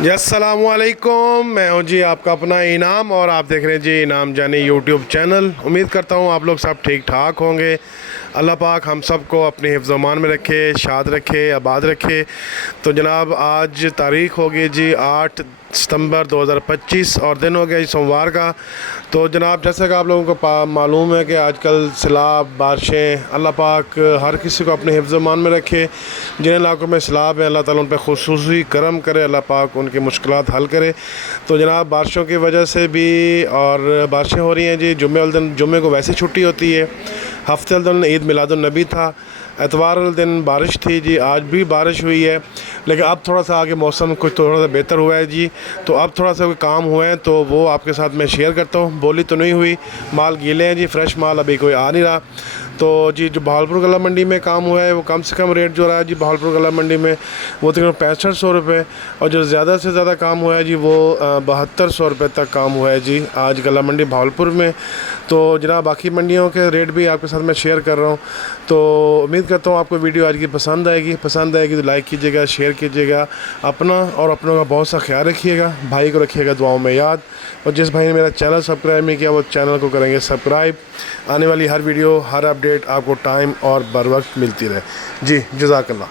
जी अस्सलामुअलैकुम, मैं हूं जी आपका अपना इनाम और आप देख रहे हैं जी इनाम जानी यूट्यूब चैनल। उम्मीद करता हूं आप लोग सब ठीक ठाक होंगे। अल्लाह पाक हम सब को अपने हिफ्ज़ अमान में रखे, शाद रखे, आबाद रखे। तो जनाब आज तारीख़ होगी जी 8 सितंबर 2025 और दिन हो गया जी सोमवार का। तो जनाब जैसा कि आप लोगों को मालूम है कि आजकल सैलाब, बारिशें, अल्लाह पाक हर किसी को अपने हिफ्ज़ अमान में रखे। जिन इलाकों में सैलाब है अल्लाह ताला उन पर खुसूसी करम करे, अल्लाह पाक उनकी मुश्किलात हल करे। तो जनाब बारिशों की वजह से भी और बारिशें हो रही हैं जी। जुम्मे वाले दिन, जुम्मे को वैसे छुट्टी होती है, हफ्ते वाले दिन ईद मिलादुन नबी था, एतवार वाले दिन बारिश थी जी। आज भी बारिश हुई है, लेकिन अब थोड़ा सा आगे मौसम कुछ थोड़ा सा बेहतर हुआ है जी। तो अब थोड़ा सा काम हुए हैं तो वो आपके साथ मैं शेयर करता हूँ। बोली तो नहीं हुई, माल गीले हैं जी, फ्रेश माल अभी कोई आ नहीं रहा। तो जी जो बहावलपुर गला मंडी में काम हुआ है वो कम से कम रेट जो रहा है जी बहावलपुर गला मंडी में वो तकरीबन 6500 रुपये, और जो ज़्यादा से ज़्यादा काम हुआ है जी वो 7200 रुपये तक काम हुआ है जी आज गला मंडी बहावलपुर में। तो जनाब बाकी मंडियों के रेट भी आपके साथ मैं शेयर कर रहा हूँ। तो उम्मीद करता हूँ आपको वीडियो आज की पसंद आएगी तो लाइक कीजिएगा, शेयर कीजिएगा, अपना और अपनों का बहुत सा ख्याल रखिएगा, भाई को रखिएगा दुआओं में याद। और जिस भाई ने मेरा चैनल सब्सक्राइब नहीं किया वो चैनल को करेंगे सब्सक्राइब। आने वाली हर वीडियो, हर अपडेट आपको टाइम और बर वक्त मिलती रहे जी। जज़ाकल्लाह।